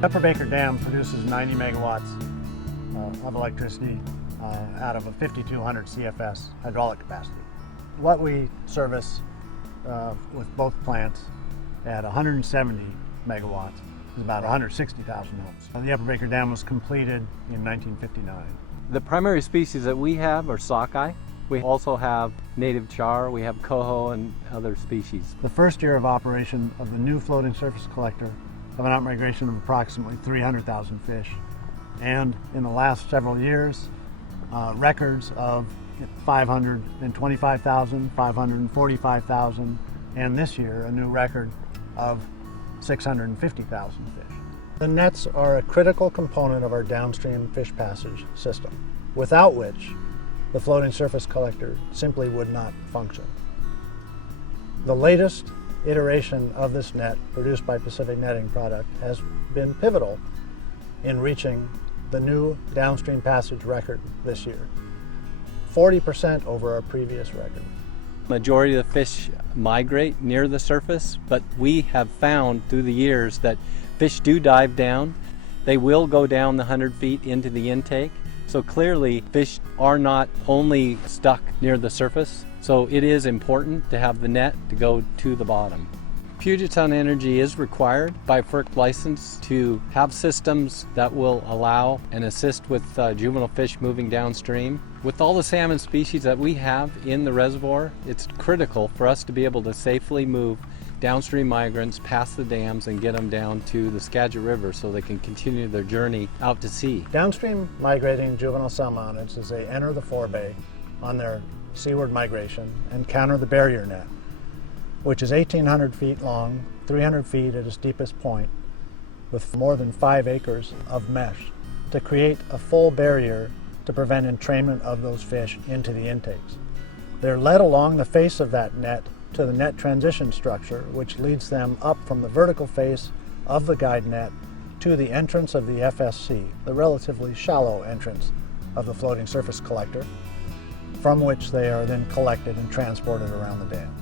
Upper Baker Dam produces 90 megawatts of electricity out of a 5,200 CFS hydraulic capacity. What we service with both plants at 170 megawatts is about 160,000 homes. The Upper Baker Dam was completed in 1959. The primary species that we have are sockeye. We also have native char, we have coho and other species. The first year of operation of the new floating surface collector of an outmigration of approximately 300,000 fish. And in the last several years, records of 525,000, 545,000, and this year a new record of 650,000 fish. The nets are a critical component of our downstream fish passage system, without which the floating surface collector simply would not function. The latest iteration of this net, produced by Pacific Netting Product, has been pivotal in reaching the new downstream passage record this year, 40% over our previous record. Majority of the fish migrate near the surface, but we have found through the years that fish do dive down. They will go down the 100 feet into the intake. So clearly fish are not only stuck near the surface, so it is important to have the net to go to the bottom. Puget Sound Energy is required by FERC license to have systems that will allow and assist with juvenile fish moving downstream. With all the salmon species that we have in the reservoir, it's critical for us to be able to safely move downstream migrants past the dams and get them down to the Skagit River so they can continue their journey out to sea. Downstream migrating juvenile salmonids, as they enter the forebay on their seaward migration, encounter the barrier net, which is 1,800 feet long, 300 feet at its deepest point, with more than 5 acres of mesh to create a full barrier to prevent entrainment of those fish into the intakes. They're led along the face of that net to the net transition structure, which leads them up from the vertical face of the guide net to the entrance of the FSC, the relatively shallow entrance of the floating surface collector, from which they are then collected and transported around the dam.